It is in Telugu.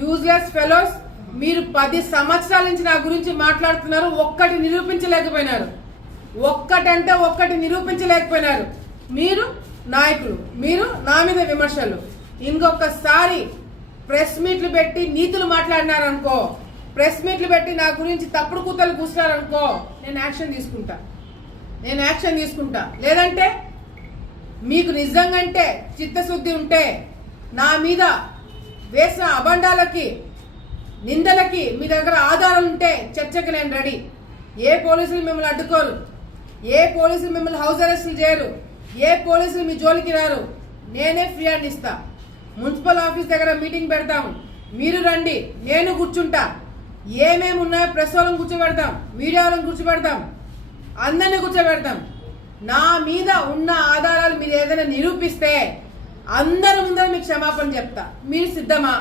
యూజ్లెస్ ఫెలోస్, మీరు 10 సంవత్సరాల నుంచి నా గురించి మాట్లాడుతున్నారు, ఒక్కటి నిరూపించలేకపోయినారు. ఒక్కటంటే ఒక్కటి నిరూపించలేకపోయినారు. మీరు నాయకులు, మీరు నా మీద విమర్శలు. ఇంకొకసారి ప్రెస్ మీట్లు పెట్టి నీతులు మాట్లాడినారనుకో, ప్రెస్ మీట్లు పెట్టి నా గురించి తప్పుడు కూతలు కూర్చున్నారనుకో, నేను యాక్షన్ తీసుకుంటా. లేదంటే మీకు నిజంగంటే చిత్తశుద్ధి ఉంటే నా మీద వేసిన అబండాలకి, నిందలకి మీ దగ్గర ఆధారాలు ఉంటే చర్చకి నేను రెడీ. ఏ పోలీసులు మిమ్మల్ని అడ్డుకోరు, ఏ పోలీసులు మిమ్మల్ని హౌస్ అరెస్టులు చేయరు, ఏ పోలీసులు మీ జోలికి రారు. నేనే ఫ్రీ హ్యాండ్ ఇస్తా. మున్సిపల్ ఆఫీస్ దగ్గర మీటింగ్ పెడతాము, మీరు రండి, నేను కూర్చుంటా. ఏమేమి ఉన్నాయో ప్రెస్ వాళ్ళని కూర్చోబెడతాం, మీడియా వాళ్ళని కూర్చోబెడతాం, అందరినీ కూర్చోబెడతాం. నా మీద ఉన్న ఆధారాలు మీరు ఏదైనా నిరూపిస్తే అందరి ముందర మీకు క్షమాపణ చెప్తా. మీరు సిద్ధమా?